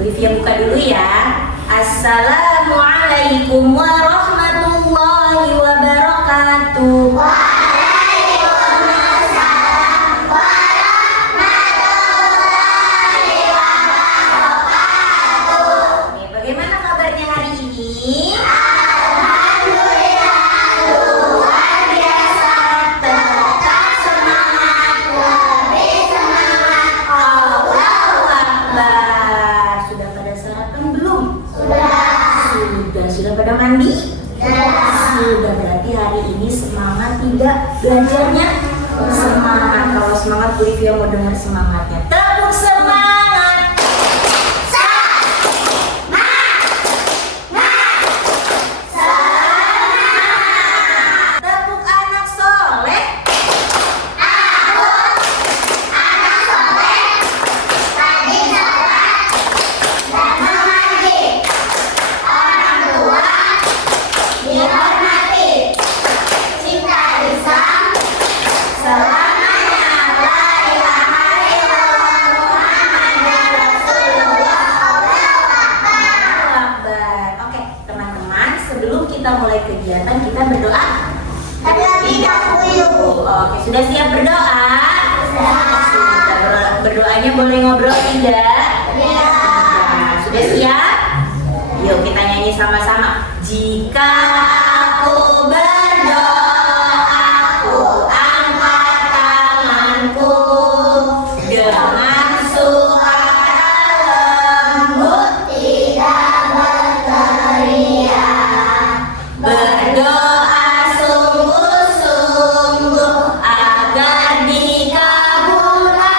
Olivia buka dulu ya. Assalamualaikum warahmatullahi wabarakatuh. Waalaikumsalam warahmatullahi wabarakatuh. Oke, bagaimana kabarnya hari ini? Alhamdulillah luar biasa. Tetap semangat, lebih semangat. Allahu Akbar. Sudah pada sarapan belum? Sudah pada mandi? Sudah, berarti hari ini semangat tidak belajarnya? Semangat. Kalau semangat, Olivia mau dengar semangatnya. Tepuk semangat. Tepuk anak soleh. Anak soleh, rajin sholat dan mengaji. Orang tua dihormati. Cinta Islam selamanya. La ilaha illallah Muhammadan Rasulullah. Allahu Akbar. Oke, teman-teman, sebelum kita mulai kegiatan, kita berdoa. Terlebih dahulu. Oke, sudah siap berdoa? Sudah. Berdoanya boleh ngobrol tidak? Sudah siap? Yuk kita nyanyi sama-sama. Jika aku berdoa, aku angkat tanganku dengan suara lembut, Tidak berteriak. berdoa sungguh-sungguh agar dikabulkan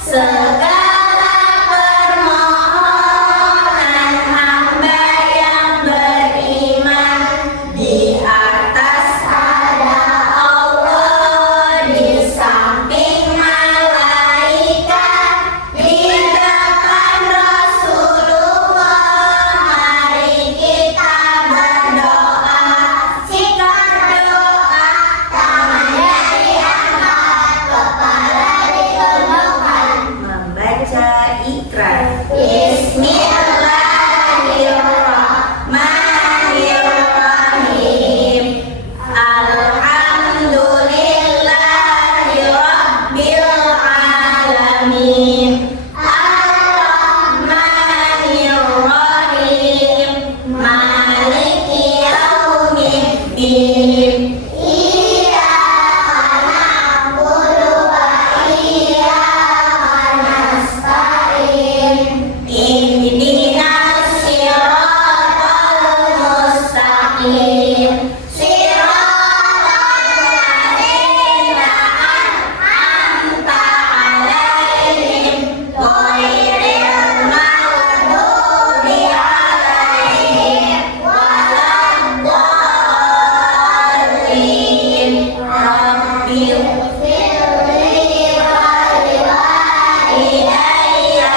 segala permohonan hamba yang beriman. Di atas ada Allah, di samping malaikat, di depan Rasulullah. Mari kita berdoa. Sikap doa, Tangannya diangkat, kepala ditundukkan. membaca ikrar. Bismillahirrahmanirrahim. Alhamdulillahirabbil alamin. Ar-Rahmanirrahim. Maliki yaumiddin. Iyyaka na'budu wa iyyaka nasta'in. Ihdinas siratal mustaqim. Shiratal ladzina an'amta 'alaihim ghairil maghdubi 'alaihim waladdallin. Rabbil firli wa liwalidayya.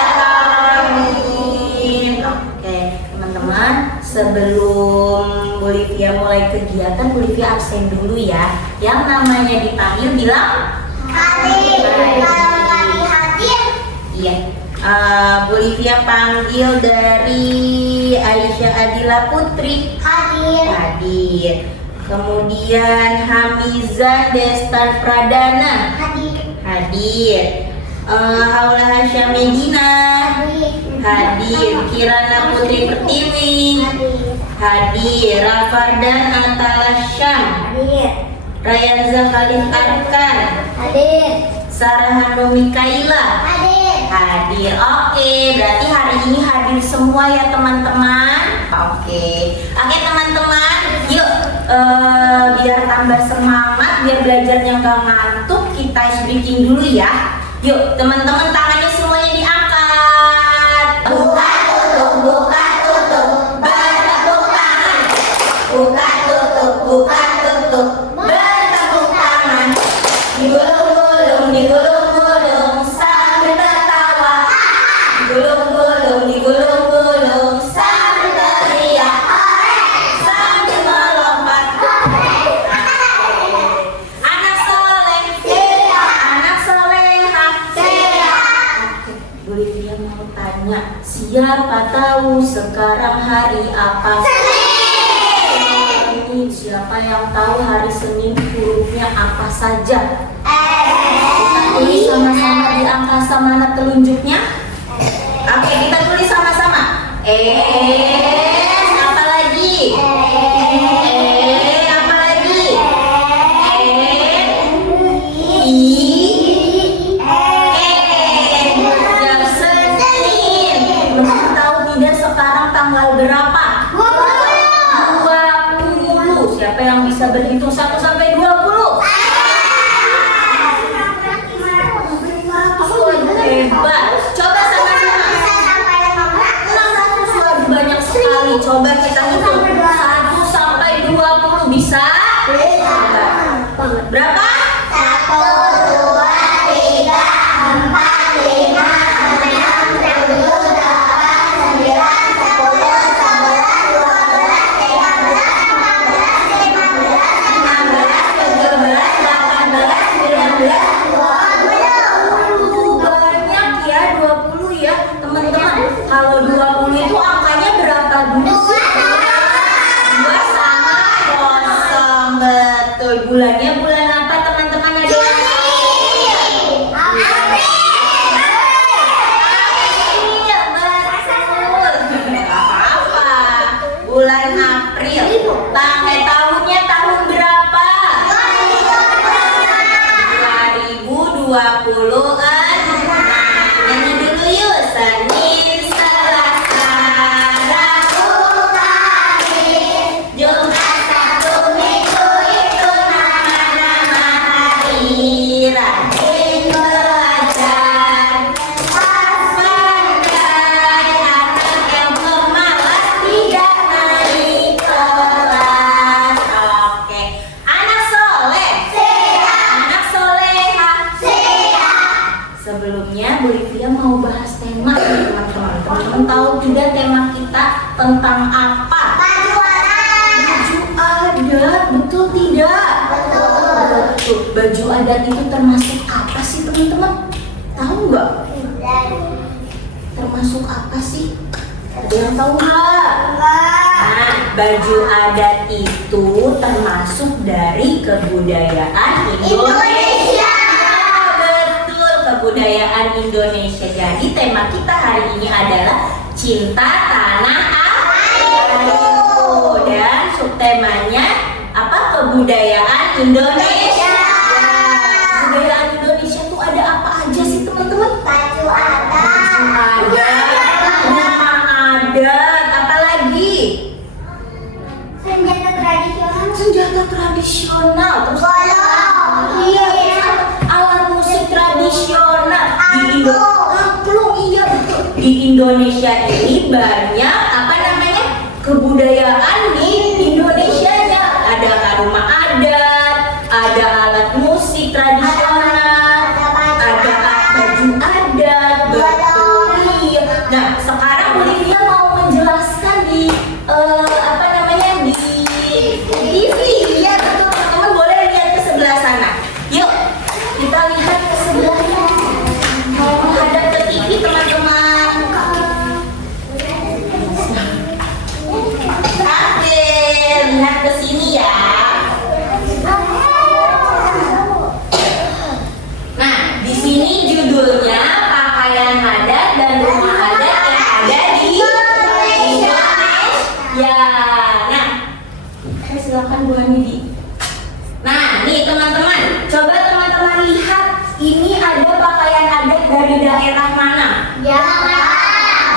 Amin. Oke, teman-teman, sebelum Olivia mulai kegiatan, Olivia absen dulu ya. Yang namanya dipanggil bilang Hadir. Kalau kami hadir, iya. Olivia panggil dari Aisyah Adila Putri. hadir. Hadir. Kemudian Hamizah Destar Pradana. Hadir. Hadir. Haula Hasya Medina. Hadir. Kirana Putri Pertiwi. Hadir. Rafardan Atalasyam. Hadir. Rayanza Khalif Arkan. Hadir. Sarah Hanumi Kaila. Hadir. Hadir. Oke, berarti hari ini hadir semua ya teman-teman. Oke, teman-teman, yuk biar tambah semangat, biar belajarnya nggak ngantuk, kita breathing dulu ya. Yuk teman-teman, tangannya semuanya diangkat. Buka tutup, buka tutup. Bertepuk tangan. Buka tutup, buka tutup. Bertepuk tangan. Digulung-gulung, digulung-gulung sambil tertawa. Digulung-gulung, digulung-gulung sambil teriak. Sambil melompat. Anak soleh, anak soleha. Olivia mau tanya, Siapa tahu sekarang hari apa? Senin. Siapa yang tahu hari Senin hurufnya apa saja? Kita tulis sama-sama di angkasa, mana telunjuknya? Oke, kita tulis sama-sama. Apa lagi? Apa lagi? Jam Senin. Teman tahu tidak sekarang tanggal berapa? 20. Siapa yang bisa berhitung 1 sampai 20? Hebat. Coba sama-sama. 600 waduh banyak sekali. Coba kita hitung 1 sampai 20 bisa? Berapa? 1, 2, 3, 4, 5, 6, 7, 8, 9, 10, 11, 12, 13, 14, 15, 16, 17, 18, 19, 20. Banyak ya, 20 ya teman-teman. Kalau 20 itu angkanya berapa dulu sih? 2 sama kosong. Betul. Bulannya bulan apa teman-teman? Ada yang tahu? Iya, betul. Nggak apa-apa. Bulan April. Tahunnya tahun berapa? 2020. Nyanyi dulu yuk. Senin, Selasa, Rabu, Kamis, Jumat, Sabtu, Minggu, itu nama-nama hari. Rajin belajar, pandai, anak yang pemalas tidak naik kelas. Oke, anak soleh, anak soleha. Sebelumnya Bu Livia mau bahas tema nih, teman-teman. Teman-teman tahu tidak tema kita tentang apa? Baju adat, betul tidak? Betul. Baju adat itu termasuk apa sih teman-teman? Tahu nggak? Termasuk apa sih? Ada yang tahu nggak? Nah, baju adat itu termasuk dari kebudayaan Indonesia. Betul, kebudayaan Indonesia. Jadi tema kita hari ini adalah cinta tanah air. Dan subtemanya apa? Kebudayaan Indonesia. Kebudayaan Indonesia itu ada apa aja sih teman-teman? Baju adat, Ada rumah adat, apa lagi? senjata tradisional, Senjata tradisional, terus golong, iya, alat musik tradisional di angklung, iya betul. Di Indonesia ini banyak apa namanya kebudayaan di Indonesia nya. Ada rumah adat, ada alat musik tradisional, ada baju adat, betul. Iya. Nah, sekarang Bu Livia mau menjelaskan di apa namanya di TV. Iya betul, teman-teman boleh lihat ke sebelah sana. Yuk, kita lihat ke sebelahnya. Mau menghadap ke TV teman-teman. Oke, lihat ke sini ya. Nah, di sini judulnya pakaian adat dan rumah adat yang ada di Indonesia. Nah, silakan Bu Hanidi. Nah, nih teman-teman, coba teman-teman lihat ini ada pakaian adat dari daerah mana?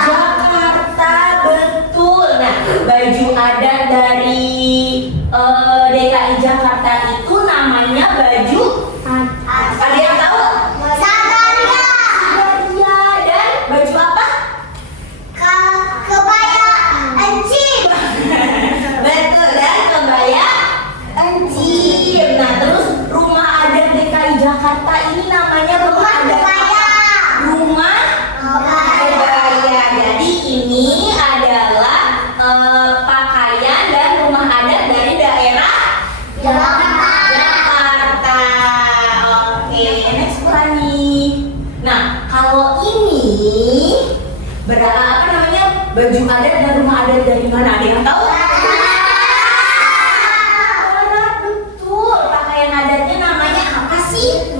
Jakarta, betul. Nah, baju adat dari DKI Jakarta itu namanya baju. Ada yang tahu? Iya, dan baju apa? Betul, dan kebaya encim. Nah, terus rumah adat DKI Jakarta ini namanya rumah adat rumah kebaya. Jadi ini adalah pakaian dan rumah adat dari daerah Jakarta. adat dan rumah adat dari mana? Ada yang tahu? Betul. Pakaian adatnya namanya apa sih?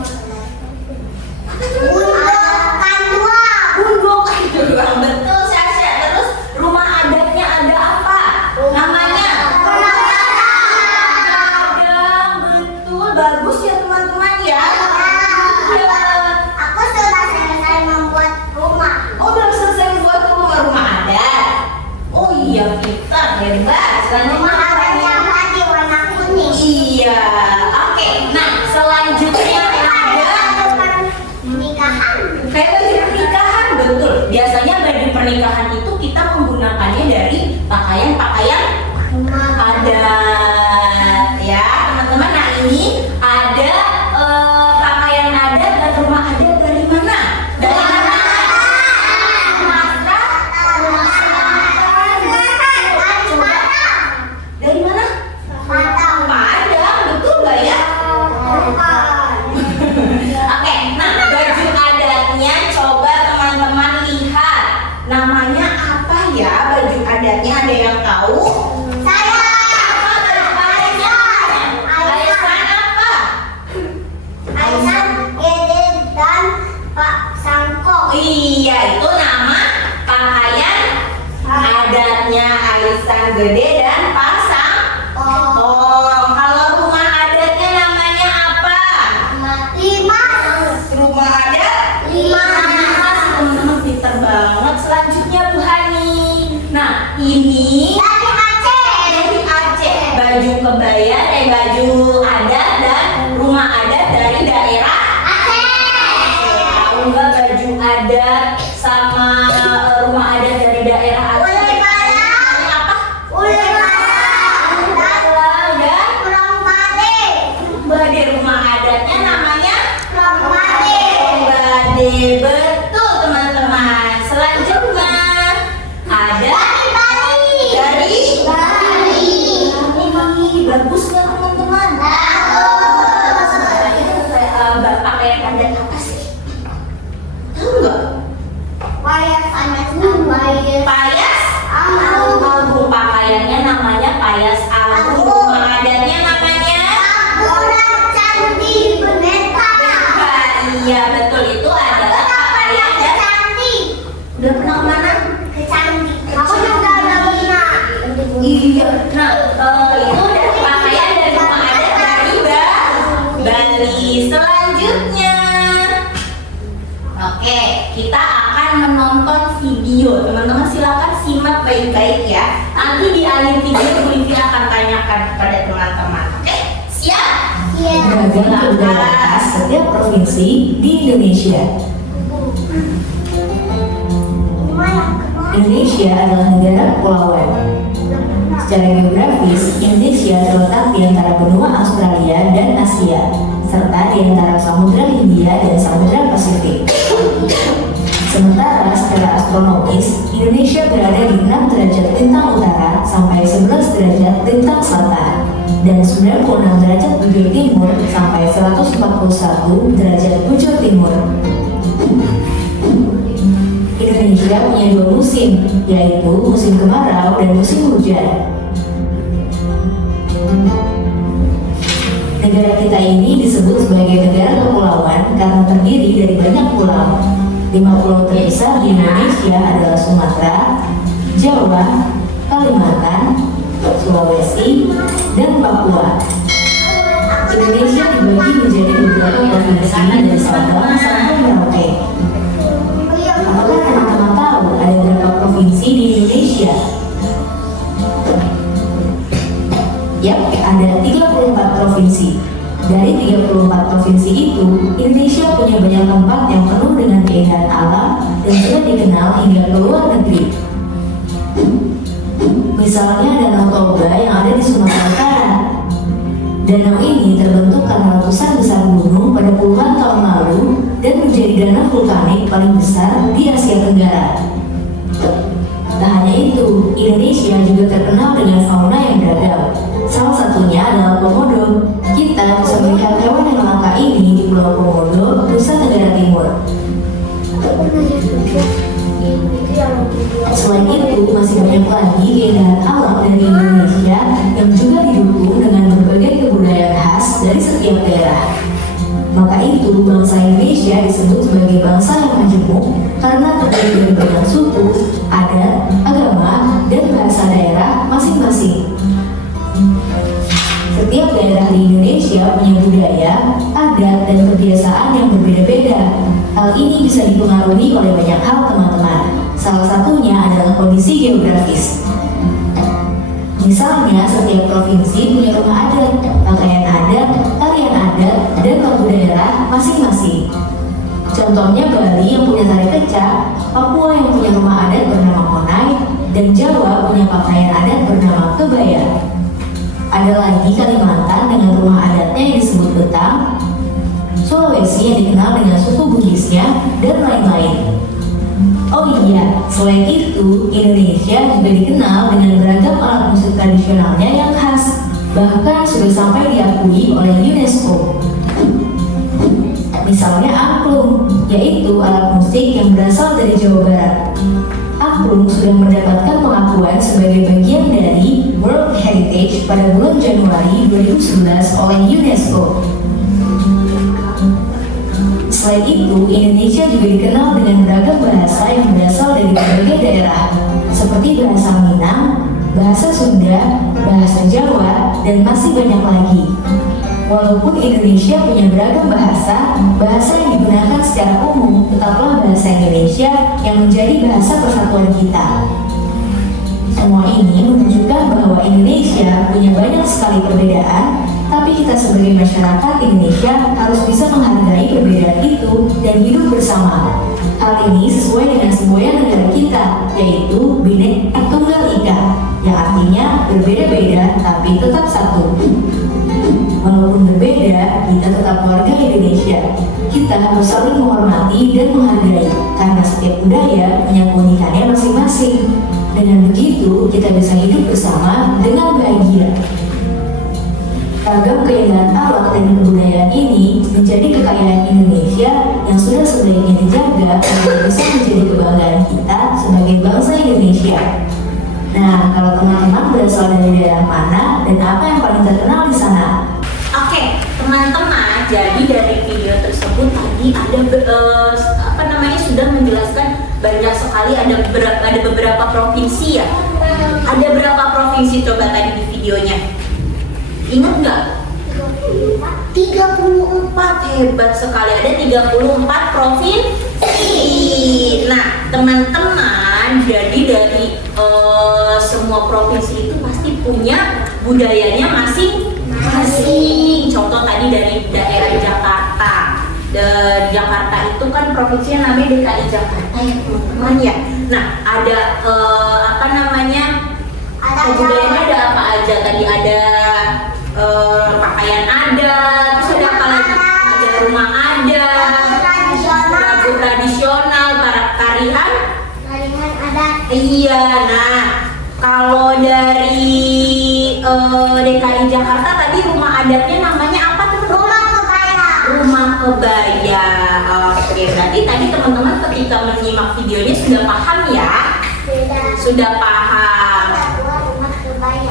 Gundokan doang. Betul, Sasha. Terus rumah adatnya ada apa? Namanya? Padang. Betul. Bagus ya teman-teman ya. Aku sudah selesai membuat rumah. Oh, udah selesai buat rumah adat. Oh iya, kita hebat. Rumah adat yang tadi warna kuning. Iya. Oke. Nah, selanjutnya ada Nikahan. kayak baju pernikahan. Betul. Biasanya baju pernikahan itu kita menggunakannya dari pakaian-pakaian adat ya, teman-teman. Nah, ini ada pakaian adat dan rumah adat dari mana? Dari mana? Sumatera. Dari mana? Padang, betul nggak ya? Oke, nah baju adatnya coba teman-teman lihat. Namanya apa ya baju adatnya? Ada yang tahu? Apa baju adatnya? Arisan apa? Iya, itu nama pakaian adatnya Aisan Gede dan Pasang. Oh, kalau rumah adatnya namanya apa? Rumah adat? Teman-teman pinter banget. Selanjutnya Bu Hani. Nah, ini dari Aceh. Baju kebaya, baju adat dan rumah adat dari daerah. Tahu nggak baju adat sama rumah adat dari daerah Aceh? Namanya apa? Bade. Rumah adatnya namanya Bade. Betul teman-teman. Selanjutnya ada dari bagus nggak teman-teman? Pakaian adat apa sih? Tahu nggak? Payas agung. Pakaiannya namanya payas agung. Rumah adatnya namanya? Iya betul, itu adalah pakaian dan udah pernah kemana? Iya. Nah, itu udah pakaian dan rumah adat dari Bali. Selanjutnya, oke, kita akan menonton video. Teman-teman silakan simak baik-baik ya. Nanti di akhir video Bu Livi akan tanyakan kepada teman-teman. Oke, siap? Beragam kebudayaan khas setiap provinsi di Indonesia. Indonesia adalah negara kepulauan. Secara geografis, Indonesia terletak di antara benua Australia dan Asia, serta di antara Samudra Hindia dan Samudra Pasifik. Sementara secara astronomis, Indonesia berada di 6 derajat lintang utara sampai 11 derajat lintang selatan, dan 96 derajat bujur timur sampai 141 derajat bujur timur. Indonesia punya 2 musim, yaitu musim kemarau dan musim hujan. Negara kita ini disebut sebagai negara kepulauan karena terdiri dari banyak pulau. 5 pulau terbesar di Indonesia adalah Sumatera, Jawa, Kalimantan, Sulawesi, dan Papua. Indonesia dibagi menjadi beberapa provinsi dari Sabang sampai Merauke. Apakah teman-teman tahu ada berapa provinsi di Indonesia? Yap, ada 34 provinsi. Dari 34 provinsi itu, Indonesia punya banyak tempat yang penuh dengan keindahan alam dan sudah dikenal hingga ke luar negeri. Misalnya Danau Toba yang ada di Sumatera Utara. Danau ini terbentuk karena letusan besar gunung pada puluhan tahun lalu dan menjadi danau vulkanik paling besar di Asia Tenggara. Tak hanya itu, Indonesia juga terkenal dengan fauna yang beragam. Salah satunya adalah komodo. Kita bisa melihat hewan yang langka ini di Pulau Komodo, Nusa Tenggara Timur. Selain itu, masih banyak Hal ini bisa dipengaruhi oleh banyak hal teman-teman. Salah satunya adalah kondisi geografis. Misalnya, setiap provinsi punya rumah adat, pakaian adat, tarian adat, dan lagu daerah masing-masing. Contohnya Bali yang punya tari kecak, Papua yang punya rumah adat bernama Monai, dan Jawa punya pakaian adat bernama kebaya. Ada lagi Kalimantan dengan rumah adatnya yang disebut betang, Sulawesi yang dikenal dengan suku Bugisnya, dan lain-lain. Oh iya, selain itu, Indonesia juga dikenal dengan beragam alat musik tradisionalnya yang khas, bahkan sudah sampai diakui oleh UNESCO. Misalnya angklung, yaitu alat musik yang berasal dari Jawa Barat. Angklung sudah mendapatkan pengakuan sebagai bagian dari World Heritage pada bulan Januari 2011 oleh UNESCO. Selain itu, Indonesia juga dikenal dengan beragam bahasa yang berasal dari berbagai daerah, seperti bahasa Minang, bahasa Sunda, bahasa Jawa, dan masih banyak lagi. Walaupun Indonesia punya beragam bahasa, bahasa yang digunakan secara umum tetaplah bahasa Indonesia yang menjadi bahasa persatuan kita. Semua ini menunjukkan bahwa Indonesia punya banyak sekali perbedaan, tapi kita sebagai masyarakat Indonesia harus bisa menghargai perbedaan itu dan hidup bersama. Hal ini sesuai dengan semboyan negara kita, yaitu Bhinneka Tunggal Ika, yang artinya berbeda-beda tapi tetap satu. Walaupun berbeda, kita tetap warga Indonesia. Kita harus saling menghormati dan menghargai, karena setiap budaya punya keunikannya masing-masing. Dengan begitu, kita bisa hidup bersama dengan bahagia. Ragam keindahan alam dan kebudayaan ini menjadi kekayaan Indonesia yang sudah sebaiknya dijaga agar bisa menjadi kebanggaan kita sebagai bangsa Indonesia. Nah, kalau teman-teman berasal dari daerah mana dan apa yang paling terkenal di sana? Oke, teman-teman, jadi dari video tersebut tadi ada sudah menjelaskan banyak sekali ada beberapa provinsi ya. Ada berapa provinsi coba tadi di videonya? Ingat nggak? 34, hebat sekali, ada 34 provinsi. Nah, teman-teman, jadi dari semua provinsi itu pasti punya budayanya masing-masing. Contoh tadi dari daerah Jakarta. Jakarta itu kan provinsinya namanya DKI Jakarta ya teman-teman ya. Nah, ada kebudayaannya ada apa aja tadi? Ada pakaian adat, terus ada apa lagi? Ada rumah adat, lagu tradisional, tarian adat. Iya, nah kalau dari DKI Jakarta tadi rumah adatnya namanya apa tuh? Rumah kebaya. Oke, berarti tadi teman-teman ketika menyimak videonya sudah paham ya? Sudah paham.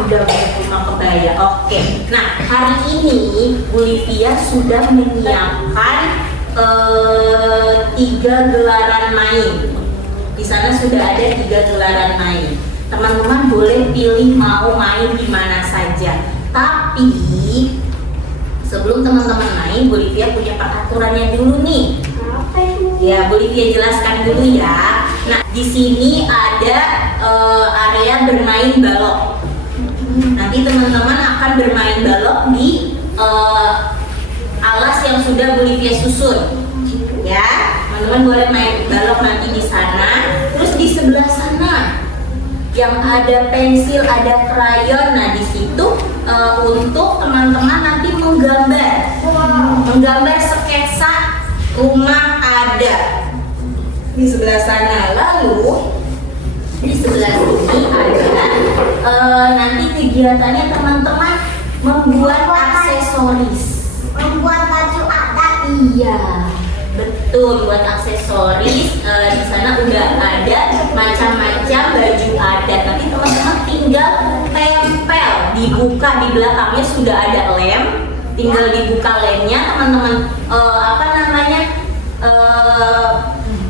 Udah rumah kebaya. Oke. Nah, hari ini Bu Livia sudah menyiapkan 3 gelaran main. Di sana sudah ada 3 gelaran main. Teman-teman boleh pilih mau main di mana saja. Tapi sebelum teman-teman main, Bu Livia punya peraturannya dulu nih. Ya, Bu Livia jelaskan dulu ya. Nah, di sini ada area bermain balok. Nanti teman-teman akan bermain balok di alas yang sudah Bu Livia susun. Ya, teman-teman boleh main balok nanti di sana. Terus di sebelah sana yang ada pensil, ada krayon. Nah, di situ untuk teman-teman nanti menggambar sketsa rumah adat di sebelah sana. Lalu di sebelah sini ada nanti kegiatannya teman-teman membuat aksesoris, Membuat baju adat. iya betul, buat aksesoris. Di sana udah ada macam-macam baju adat. Nanti teman-teman tinggal tempel, dibuka, di belakangnya sudah ada lem, tinggal dibuka lemnya, teman-teman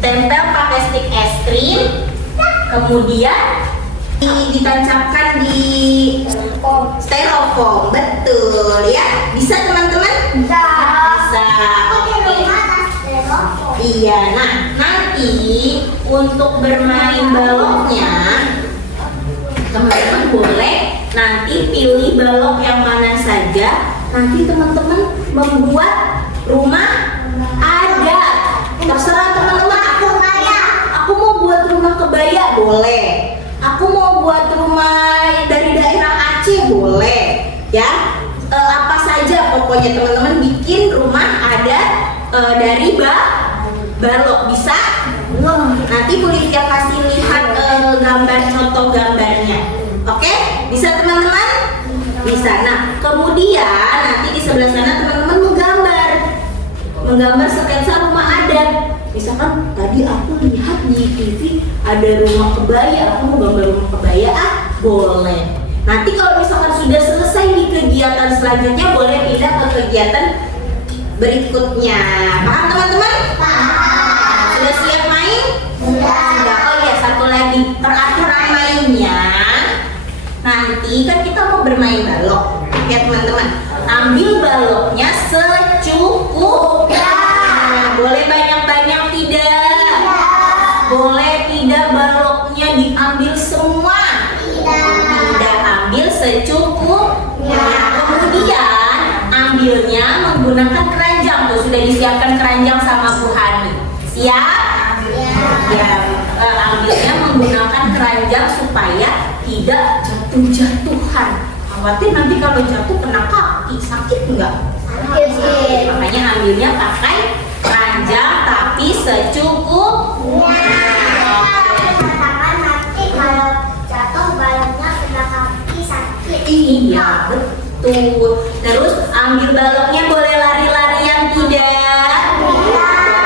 tempel pakai stick es krim, kemudian ditancapkan di styrofoam. Betul ya, bisa teman-teman? Bisa. Bisa. Aku di rumah ada styrofoam. Iya, nah nanti untuk bermain baloknya teman-teman boleh nanti pilih balok yang mana saja. Nanti teman-teman membuat rumah adat. Terserah teman-teman. Aku mau buat rumah kebaya boleh. Aku mau buat rumah dari daerah Aceh boleh. Ya, apa saja pokoknya teman-teman bikin rumah adat dari balok bisa. Nanti Bu Livia kasih lihat gambar contoh gambarnya. Oke, bisa teman-teman? Bisa. Nah, kemudian nanti di sebelah sana teman-teman menggambar sketsa rumah adat. Misalkan tadi aku lihat di TV ada rumah kebaya, aku mau gambar rumah kebaya, boleh. Nanti kalau misalkan sudah selesai di kegiatan selanjutnya, boleh pindah ke kegiatan berikutnya. Paham teman-teman? Paham. Sudah siap main? Sudah. Oh ya, satu lagi peraturan mainnya. Nanti kan kita mau bermain balok, ya teman-teman. Ambil baloknya secukupnya. Nah, boleh banyak-banyak tidak? Boleh tidak baloknya diambil semua? Tidak, ambil secukupnya. Kemudian ambilnya menggunakan keranjang. Tuh sudah disiapkan keranjang sama Bu Hani. Siap? Ya, ambilnya menggunakan keranjang supaya tidak jatuh-jatuhan. Khawatir nanti kalau jatuh kena kaki, sakit enggak? Sakit. Makanya ambilnya pakai keranjang tapi secukupnya. Katakan nanti kalau jatuh baloknya kena kaki sakit. Iya, betul. Terus ambil baloknya boleh lari-larian tidak?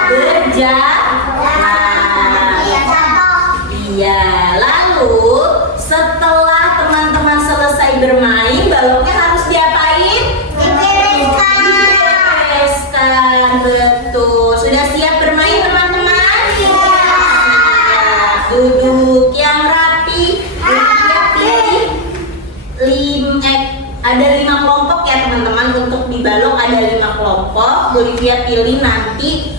Berjalan. Iya, lalu setelah teman-teman selesai bermain, baloknya harus diapain? Dibereskan, betul. Sudah siap bermain teman-teman? Siap. Duduk yang rapi. Siap pilih. Ada 5 kelompok ya teman-teman. Untuk di balok ada 5 kelompok. Bolivia pilih nanti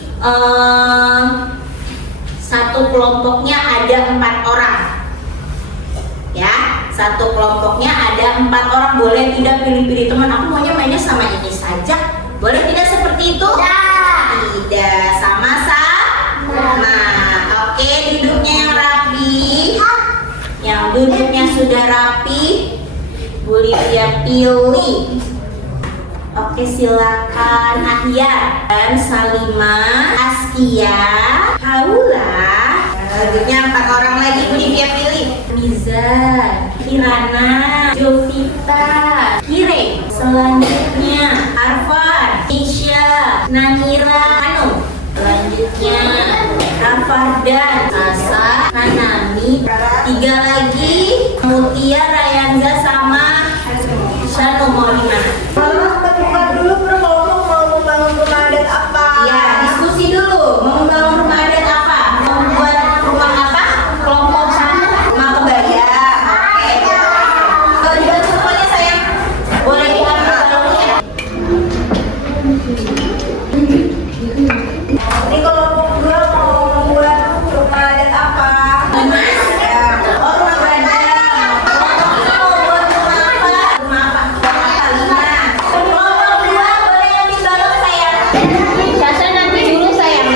satu kelompoknya ada 4 orang. Ya, satu kelompoknya ada 4 orang. Boleh tidak pilih-pilih teman, aku maunya mainnya sama ini saja. Boleh tidak seperti itu? Tidak, sama-sama. Oke, duduknya yang rapi. Yang duduknya sudah rapi, Bolivia pilih. Oke, silakan Ahyar dan Salimah, Askia, Haula. Duduknya 4 orang lagi, Bolivia pilih. Mizan, Kirana, Jovita, Kire. Selanjutnya Arfan, Isya, Nahira, Anu. Selanjutnya Rafardan, Sasa, Nanami. 3 lagi Mutia, Rayanza sama Shanu. Mau di mana? Ya, diskusi dulu. Mau membangun rumah adat apa? Mau membuat rumah apa? Kelompok 1 rumah kebaya. Oke. Kalau dibantu semuanya sayang. Boleh diambil balonnya. Ini kelompok 2 mau membuat rumah adat apa? Rumah adat. Oh, rumah adat. Kelompok 1 mau buat rumah apa? Rumah apa? Rumah apa? 5. Kelompok 2 boleh ambil balon sayang. Sasa nanti dulu sayang.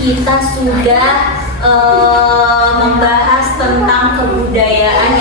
Kita sudah membahas tentang kebudayaan